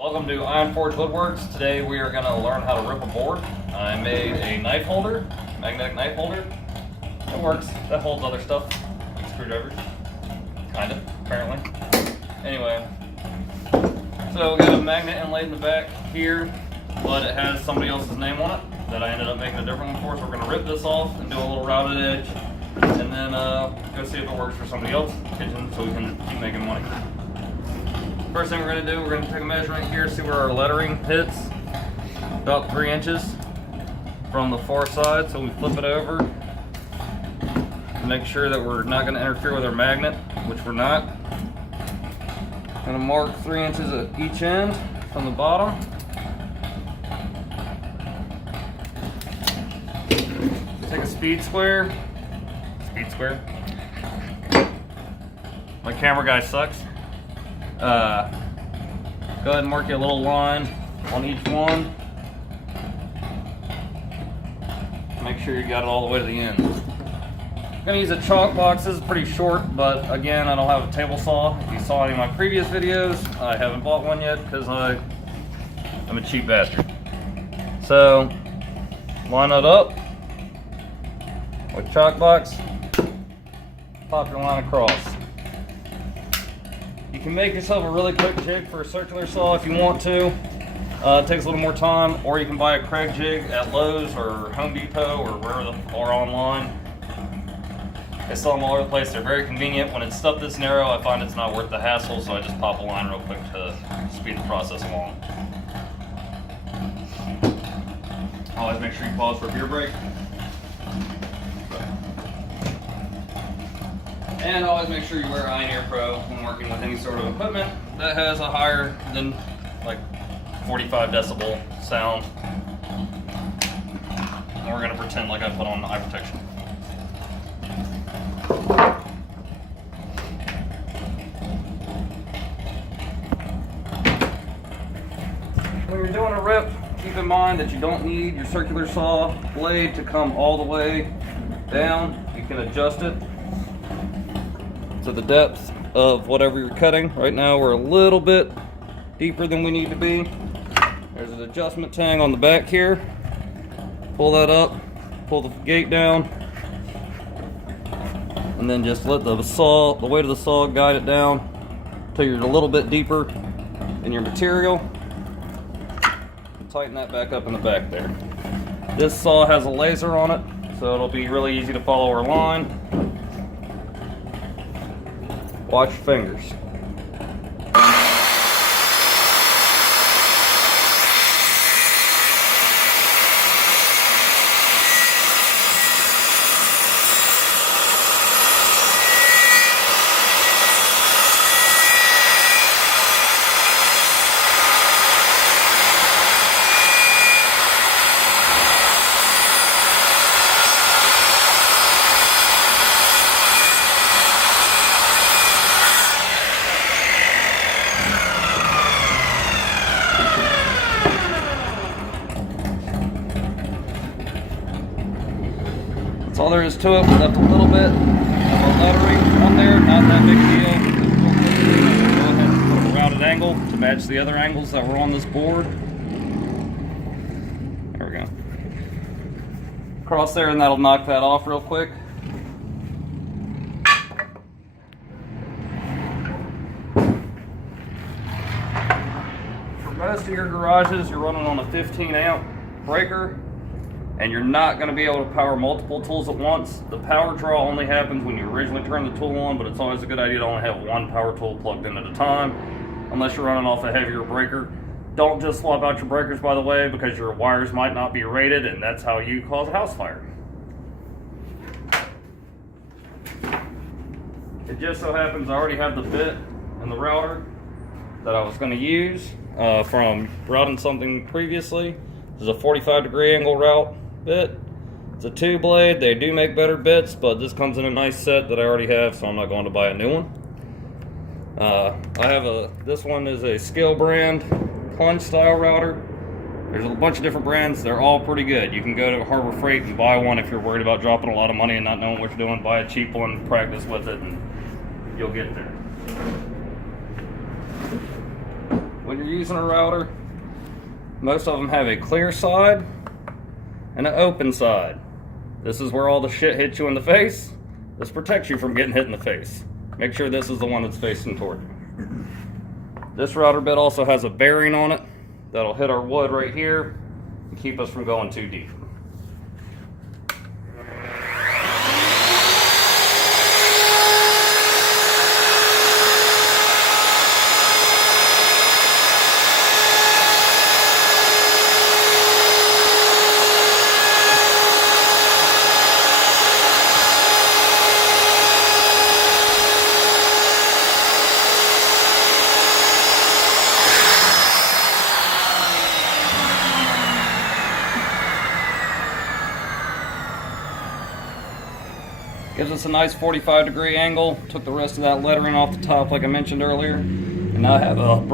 Welcome to Iron Forge Woodworks. Today we are going to learn how to rip a board. I made a knife holder, magnetic knife holder. It works. That holds other stuff, like screwdrivers. Kind of, apparently. Anyway, so we got a magnet inlaid in the back here, but it has somebody else's name on it that I ended up making a different one for. So we're going to rip this off and do a little routed edge, and then go see if it works for somebody else's kitchen so we can keep making money. First thing we're going to do, we're going to take a measurement here, see where our lettering hits. About 3 inches from the far side, so we flip it over. Make sure that we're not going to interfere with our magnet, which we're not. Going to mark 3 inches at each end from the bottom. Take a speed square. My camera guy sucks. Go ahead and mark you a little line on each one. Make sure you got it all the way to the end. I'm going to use a chalk box. This is pretty short, but again, I don't have a table saw. If you saw any of my previous videos, I haven't bought one yet because I'm a cheap bastard. So, line it up with chalk box, pop your line across. You can make yourself a really quick jig for a circular saw if you want to. It takes a little more time, or you can buy a Kreg jig at Lowe's or Home Depot or wherever or online. They sell them all over the place. They're very convenient. When it's stuff this narrow, I find it's not worth the hassle, so I just pop a line real quick to speed the process along. Always make sure you pause for a beer break. And always make sure you wear Eye-Near Pro when working with any sort of equipment that has a higher than like 45 decibel sound. And we're gonna pretend like I put on eye protection. When you're doing a rip, keep in mind that you don't need your circular saw blade to come all the way down. You can adjust it to the depth of whatever you're cutting. Right now we're a little bit deeper than we need to be. There's an adjustment tang on the back here. Pull that up, pull the gate down, and then just let the weight of the saw guide it down until you're a little bit deeper in your material. Tighten that back up in the back there. This saw has a laser on it, so it'll be really easy to follow our line. Watch your fingers. That's all there is to it. We left a little bit of a lettering on there, not that big a deal. Go ahead and put a routed angle to match the other angles that were on this board. There we go. Cross there, and that'll knock that off real quick. For most of your garages, you're running on a 15 amp breaker, and you're not going to be able to power multiple tools at once. The power draw only happens when you originally turn the tool on, but it's always a good idea to only have one power tool plugged in at a time, unless you're running off a heavier breaker. Don't just swap out your breakers, by the way, because your wires might not be rated, and that's how you cause a house fire. It just so happens I already have the bit and the router that I was going to use from routing something previously. This is a 45-degree angle route bit. It's a 2-blade. They do make better bits, but this comes in a nice set that I already have, so I'm not going to buy a new one. This one is a Scale brand plunge style router. There's a bunch of different brands. They're all pretty good. You can go to Harbor Freight and buy one if you're worried about dropping a lot of money and not knowing what you're doing. Buy a cheap one, practice with it, and you'll get there. when you're using a router, most of them have a clear side and an open side. This is where all the shit hits you in the face. This protects you from getting hit in the face. Make sure this is the one that's facing toward you. This router bit also has a bearing on it that'll hit our wood right here and keep us from going too deep. Gives us a nice 45-degree angle. Took the rest of that lettering off the top like I mentioned earlier. And now I have a